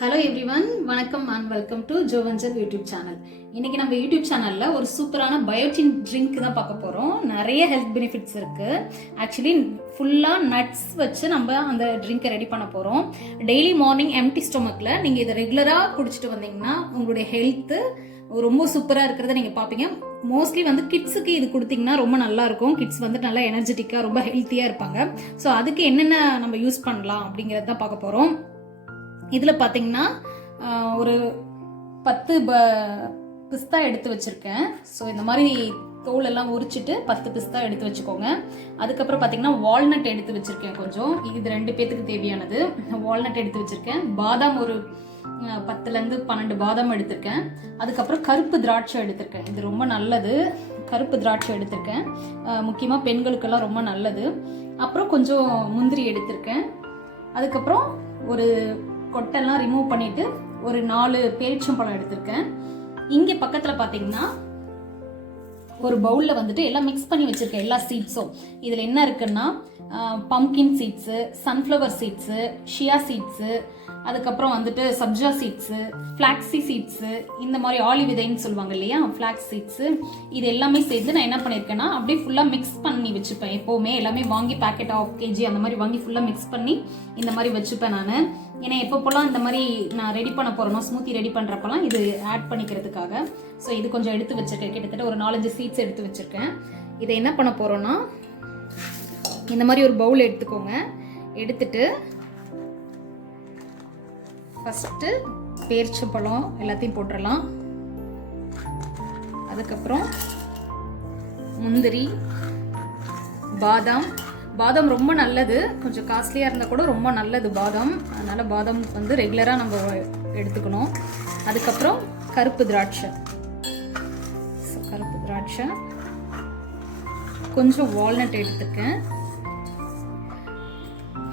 Hello everyone, வணக்கம் and welcome to ஜோவஞ்சல் YouTube channel. இன்னைக்கு நம்ம யூடியூப் சேனல்ல ஒரு சூப்பரான பயோட்டின் ட்ரிங்க் தான் பார்க்க போறோம். நிறைய ஹெல்த் பெனிஃபிட்ஸ் இருக்கு. ஆக்சுவலி ஃபுல்லா நட்ஸ் வச்சு நம்ம அந்த ட்ரிங்கை ரெடி பண்ண போறோம். டெய்லி மார்னிங் எம்டி ஸ்டொமக்ல நீங்க இதை ரெகுலரா குடிச்சிட்டு வந்தீங்கன்னா உங்களுடைய ஹெல்த் ரொம்ப சூப்பரா இருக்கிறத நீங்க பாப்பீங்க. மோஸ்ட்லி கிட்ஸுக்கு இது கொடுத்தீங்கன்னா ரொம்ப நல்லா இருக்கும். கிட்ஸ் நல்லா எனர்ஜெட்டிக்கா ரொம்ப ஹெல்த்தியா இருப்பாங்க. ஸோ அதுக்கு என்னென்ன நம்ம யூஸ் பண்ணலாம் அப்படிங்கறத தான் பார்க்க போறோம். இதில் பார்த்தீங்கன்னா ஒரு 10 பிஸ்தா எடுத்து வச்சுருக்கேன். ஸோ இந்த மாதிரி தோலெல்லாம் உரிச்சிட்டு 10 பிஸ்தா எடுத்து வச்சுக்கோங்க. அதுக்கப்புறம் பார்த்தீங்கன்னா வால்நட் எடுத்து வச்சுருக்கேன் கொஞ்சம். இது 2 பேத்துக்கு தேவையானது. வால்நட் எடுத்து வச்சுருக்கேன். பாதாம் ஒரு 10லேருந்து 12 பாதாம் எடுத்திருக்கேன். அதுக்கப்புறம் கருப்பு திராட்சை எடுத்திருக்கேன். இது ரொம்ப நல்லது. கருப்பு திராட்சை எடுத்திருக்கேன். முக்கியமாக பெண்களுக்கெல்லாம் ரொம்ப நல்லது. அப்புறம் கொஞ்சம் முந்திரி எடுத்திருக்கேன். அதுக்கப்புறம் ஒரு கொட்டெல்லாம் ரிமூவ் பண்ணிட்டு ஒரு 4 பேரிச்சம்பழம் எடுத்திருக்கேன். இங்கே பக்கத்தில் பார்த்தீங்கன்னா ஒரு பவுலில் எல்லாம் மிக்ஸ் பண்ணி வச்சிருக்கேன் எல்லா சீட்ஸும். இதில் என்ன இருக்குன்னா பம்கின் சீட்ஸு, சன்ஃப்ளவர் சீட்ஸு, ஷியா சீட்ஸு, அதுக்கப்புறம் சப்ஜா சீட்ஸு, ஃப்ளாக்ஸி சீட்ஸு, இந்த மாதிரி ஆலி விதைன்னு சொல்லுவாங்க இல்லையா, ஃப்ளாக்ஸ் சீட்ஸு, இது எல்லாமே சேர்த்து நான் என்ன பண்ணியிருக்கேன்னா அப்படியே ஃபுல்லாக மிக்ஸ் பண்ணி வச்சுப்பேன். எப்போவுமே எல்லாமே வாங்கி பேக்கெட் ஆஃப் கேஜி அந்த மாதிரி வாங்கி ஃபுல்லாக மிக்ஸ் பண்ணி இந்த மாதிரி வச்சுப்பேன் நான். ஏன்னா எப்போப்போலாம் இந்த மாதிரி நான் ரெடி பண்ண போகிறேனோ, ஸ்மூத்தி ரெடி பண்ணுறப்பெல்லாம் இது ஆட் பண்ணிக்கிறதுக்காக. ஸோ இது கொஞ்சம் எடுத்து வச்சுருக்கேன். கிட்டத்தட்ட ஒரு 4-5 சீட்ஸ் எடுத்து வச்சுருக்கேன். இதை என்ன பண்ண போகிறோன்னா இந்த மாதிரி ஒரு பவுல் எடுத்துக்கோங்க. எடுத்துட்டு ஃபஸ்ட்டு பேரிச்சம்பழம் எல்லாத்தையும் போட்டுடலாம். அதுக்கப்புறம் முந்திரி, பாதாம் ரொம்ப நல்லது. கொஞ்சம் காஸ்ட்லியாக இருந்தால் கூட ரொம்ப நல்லது பாதாம். அதனால் பாதாம் ரெகுலராக நம்ம எடுத்துக்கணும். அதுக்கப்புறம் கருப்பு திராட்சை, கொஞ்சம் வால்நட் எடுத்துக்கேன்.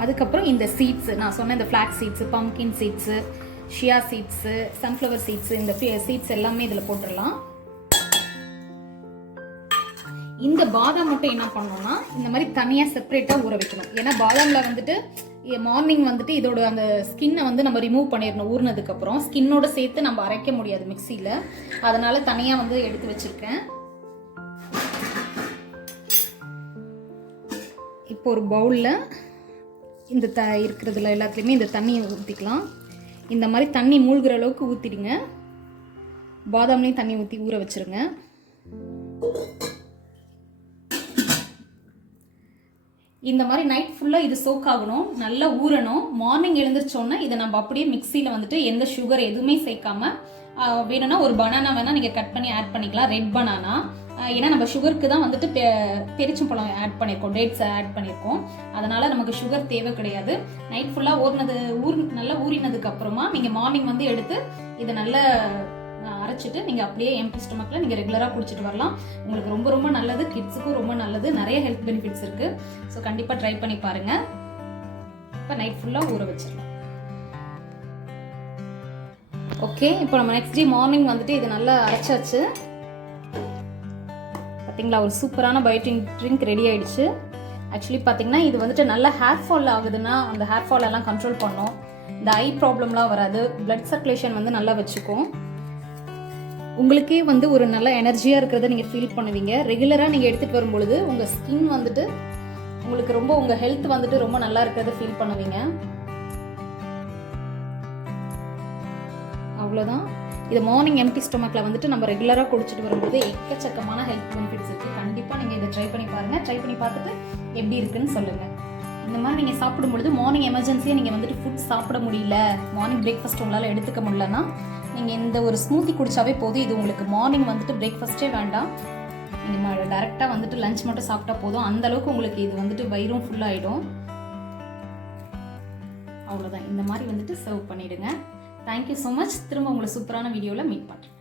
அதுக்கப்புறம் இந்த சீட்ஸு நான் சொன்ன இந்த ஃப்ளாக்ஸ் சீட்ஸு, பம்கின் சீட்ஸு, ஷியா சீட்ஸு, சன்ஃப்ளவர் சீட்ஸு, இந்த சீட்ஸ் எல்லாமே இதில் போட்டுடலாம். இந்த பாதாம் மட்டும் என்ன பண்ணோம்னா இந்த மாதிரி தனியாக செப்பரேட்டாக ஊற வைக்கணும். ஏன்னா பாதாமில் மார்னிங் இதோட அந்த ஸ்கின்னை நம்ம ரிமூவ் பண்ணிடணும். ஊறினதுக்கப்புறம் ஸ்கின்னோட சேர்த்து நம்ம அரைக்க முடியாது மிக்சியில். அதனால தனியாக எடுத்து வச்சுருக்கேன். இப்போ ஒரு பவுலில் இந்த இருக்கிறதுல எல்லாத்துலேயுமே இந்த தண்ணியை ஊற்றிக்கலாம். இந்த மாதிரி தண்ணி மூழ்கிற அளவுக்கு ஊற்றிடுங்க. பாதாம்லேயும் தண்ணி ஊற்றி ஊற வச்சுருங்க. இந்த மாதிரி நைட் ஃபுல்லாக இது சோக் ஆகணும், நல்லா ஊறணும். மார்னிங் எழுந்திரிச்சோன்னே இதை நம்ம அப்படியே மிக்சியில் எந்த சுகர் எதுவுமே சேர்க்காம, வேணும்னா ஒரு பனானா வேணால் நீங்கள் கட் பண்ணி ஆட் பண்ணிக்கலாம், ரெட் பனானா. ஏன்னா நம்ம சுகருக்கு தான் பெரிச்சம்பழம் ஆட் பண்ணியிருக்கோம், டேட்ஸ் ஆட் பண்ணியிருக்கோம். அதனால் நமக்கு சுகர் தேவை கிடையாது. நைட் ஃபுல்லாக நல்லா ஊறினதுக்கு அப்புறமா நீங்கள் மார்னிங் எடுத்து இதை நல்லா அரைச்சிட்டு நீங்கள் அப்படியே எம்டி ஸ்டொமக்கில் நீங்கள் ரெகுலராக குடிச்சிட்டு வரலாம். உங்களுக்கு ரொம்ப ரொம்ப நல்லது. கிட்ஸுக்கும் ரொம்ப நல்லது. நிறைய ஹெல்த் பெனிஃபிட்ஸ் இருக்குது. ஸோ கண்டிப்பாக ட்ரை பண்ணி பாருங்கள். இப்போ நைட் ஃபுல்லாக ஊற வச்சிடலாம். ஓகே, இப்போ நம்ம நெக்ஸ்ட் டே மார்னிங் இது நல்லா அரைச்சாச்சு. பார்த்தீங்களா, ஒரு சூப்பரான பயோட்டின் ட்ரிங்க் ரெடி ஆயிடுச்சு. ஆக்சுவலி பார்த்தீங்கன்னா இது நல்ல ஹேர் ஃபால் ஆகுதுன்னா அந்த ஹேர் ஃபால் எல்லாம் கண்ட்ரோல் பண்ணும். இந்த ஐ ப்ராப்ளம்லாம் வராது. பிளட் சர்க்குலேஷன் நல்லா வச்சுக்கும். உங்களுக்கே ஒரு நல்ல எனர்ஜியாக இருக்கிறத நீங்கள் ஃபீல் பண்ணுவீங்க. ரெகுலராக நீங்கள் எடுத்துகிட்டு வரும்பொழுது உங்கள் ஸ்கின் உங்களுக்கு ரொம்ப உங்கள் ஹெல்த் ரொம்ப நல்லா இருக்கிறத ஃபீல் பண்ணுவீங்க. அவ்வளோதான். இது மார்னிங் எம்டி ஸ்டொமக்கில் நம்ம ரெகுலராக குடிச்சிட்டு வரும்போது எக்கச்சக்கமான ஹெல்த் பெனிஃபிட்ஸ் இருக்குது. கண்டிப்பாக நீங்கள் இதை ட்ரை பண்ணி பாருங்கள். ட்ரை பண்ணி பார்த்துட்டு எப்படி இருக்குன்னு சொல்லுங்கள். இந்த மாதிரி நீங்கள் சாப்பிடும்பொழுது மார்னிங் எமர்ஜென்சியாக நீங்கள் ஃபுட் சாப்பிட முடியல, மார்னிங் பிரேக்ஃபாஸ்ட் உங்களால் எடுத்துக்க முடியலன்னா நீங்கள் இந்த ஒரு ஸ்மூத்தி குடிச்சாவே போதும். இது உங்களுக்கு மார்னிங் பிரேக்ஃபாஸ்ட்டே வேண்டாம். நீங்கள் டேரெக்டாக லஞ்ச் மட்டும் சாப்பிட்டா போதும். அந்தளவுக்கு உங்களுக்கு இது வயிறும் ஃபுல்லாகிடும். அவ்வளோதான். இந்த மாதிரி சர்வ் பண்ணிவிடுங்க. Thank you so much. திரும்ப உங்களை சூப்பரான வீடியோவில் மீட் பண்ணுறேன்.